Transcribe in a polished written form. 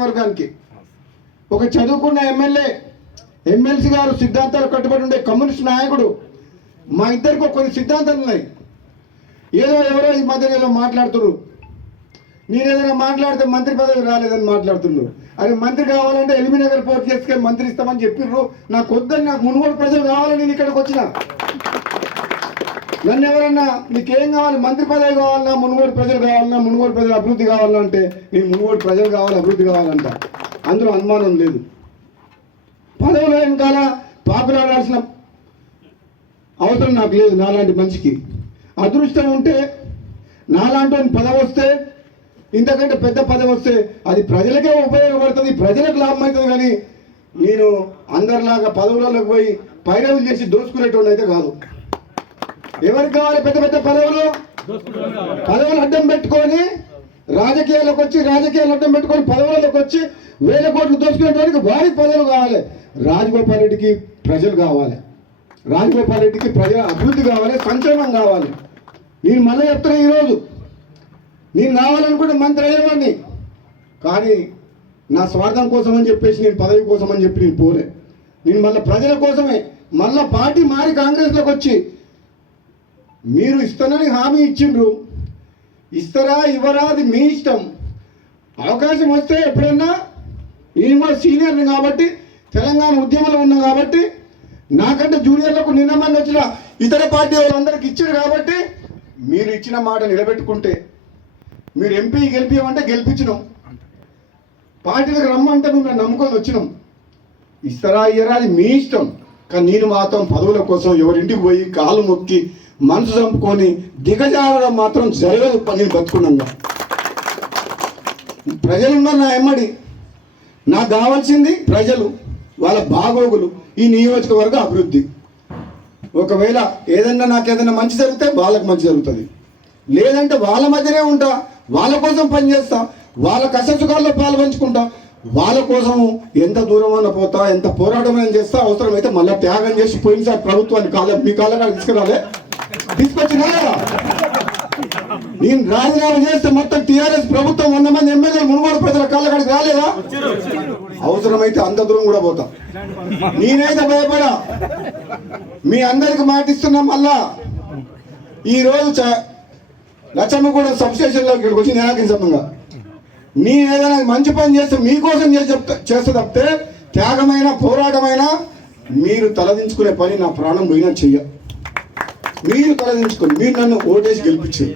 నియోజకవర్గానికి ఒక చదువుకున్న ఎమ్మెల్సీ గారు సిద్ధాంతాలు కట్టుబడి ఉండే కమ్యూనిస్ట్ నాయకుడు. మా ఇద్దరికి కొన్ని సిద్ధాంతాలు ఉన్నాయి. ఎవరో ఈ మధ్య ఏదో మాట్లాడుతున్నారు. నేను ఏదైనా మాట్లాడితే మంత్రి పదవి రాలేదని మాట్లాడుతున్నారు. అది మంత్రి కావాలంటే ఎలిమినగర్ పోర్ట్ చేసుకొని మంత్రి ఇస్తామని చెప్పిర్రు. నాకు వద్దని, నాకు మునుగోడు ప్రజలు కావాలని నేను ఇక్కడికి వచ్చిన. నన్ను ఎవరన్నా నీకేం కావాలి, మంత్రి పదవి కావాలన్నా, మునుగోడు ప్రజలు కావాలన్నా, మునుగోడు ప్రజలు అభివృద్ధి కావాలంటే నేను మునుగోడు ప్రజలు కావాలి, అభివృద్ధి కావాలంట. అందులో అనుమానం లేదు. పదవుల వెనకాల పాపులాడాల్సిన అవసరం నాకు లేదు. నాలాంటి మనిషికి అదృష్టం ఉంటే, నాలాంటి పదవి వస్తే, ఇంతకంటే పెద్ద పదవి వస్తే అది ప్రజలకే ఉపయోగపడుతుంది, ప్రజలకు లాభం అవుతుంది. కానీ నేను అందరిలాగా పదవులలోకి పోయి పైరవులు చేసి దోచుకునేటోళ్ళు అయితే కాదు. ఎవరికి కావాలి పెద్ద పెద్ద పదవులు? పదవులు అడ్డం పెట్టుకొని రాజకీయాలకు వచ్చి, రాజకీయాలు అడ్డం పెట్టుకొని పదవులకు వచ్చి వేల కోట్లు దోచుకునేటానికి వారికి పదవులు కావాలి. రాజగోపాల్ రెడ్డికి ప్రజలు కావాలి, రాజగోపాల్ రెడ్డికి ప్రజల అభివృద్ధి కావాలి, సంక్షేమం కావాలి. నేను మళ్ళీ చెప్తున్నా, ఈరోజు నేను కావాలనుకుంటే మంత్రి అయ్యేవాడిని. కానీ నా స్వార్థం కోసం అని చెప్పేసి, నేను పదవి కోసం అని చెప్పి నేను పోలే. నేను మళ్ళీ ప్రజల కోసమే, మళ్ళీ పార్టీ మారి కాంగ్రెస్లోకి వచ్చి, మీరు ఇస్తానని హామీ ఇచ్చిండ్రు, ఇస్తారా ఇవ్వరా అది మీ ఇష్టం. అవకాశం వస్తే ఎప్పుడన్నా, నేను కూడా సీనియర్ని కాబట్టి, తెలంగాణ ఉద్యమంలో ఉన్నా కాబట్టి, నాకంటే జూనియర్లకు నిన్న మంది వచ్చిన ఇతర పార్టీ వాళ్ళందరికీ ఇచ్చారు కాబట్టి, మీరు ఇచ్చిన మాట నిలబెట్టుకుంటే, మీరు ఎంపీ గెలిపించమంటే గెలిపించినాం, పార్టీలకు రమ్మంటే నువ్వు నన్ను నమ్ముకొని వచ్చినాం. ఇస్తారా ఇయ్యరా అది మీ ఇష్టం. కానీ నేను మాత్రం పదవుల కోసం ఎవరింటికి పోయి కాలు మొక్కి మనసు చంపుకొని దిగజారడం మాత్రం జరగదు. నేను బతుకున్నాగా ప్రజలున్నారు నా ఎమ్మడి. నాకు కావాల్సింది ప్రజలు, వాళ్ళ బాగోగులు, ఈ నియోజకవర్గ అభివృద్ధి. ఒకవేళ నాకు ఏదైనా మంచి జరిగితే వాళ్ళకి మంచి జరుగుతుంది, లేదంటే వాళ్ళ మధ్యనే ఉంటా, వాళ్ళ కోసం పనిచేస్తా, వాళ్ళ కష్టసుఖాల్లో పాల్పంచుకుంటా, వాళ్ళ కోసం ఎంత దూరమైనా పోతా, ఎంత పోరాటమైనా చేస్తా, అవసరమైతే మళ్ళీ త్యాగం చేసి పోయినసారి ప్రభుత్వాన్ని మీ కాళ్ళ తీసుకొచ్చినా. నేను రాజీనామా చేస్తే మొత్తం టీఆర్ఎస్ ప్రభుత్వం 100 మంది ఎమ్మెల్యేలు మునుగోడు ప్రజల కాళ్ళకాడికి రాలేదా? అవసరమైతే అంత దూరం కూడా పోతా. నేనైతే భయపడా. మీ అందరికి మాటిస్తున్నా. మళ్ళా ఈరోజు లచ్చమ్మగూడ సబ్స్టేషన్లో ఇక్కడికి వచ్చి నిరాకరించమంగా, నేను ఏదైనా మంచి పని చేస్తే మీకోసం చేస్తే తప్పితే, త్యాగమైన పోరాటమైనా మీరు తలదించుకునే పని నా ప్రాణం పోయినా చెయ్య. మీరు తలదించుకొని మీరు నన్ను ఓటేసి గెలిపించారు.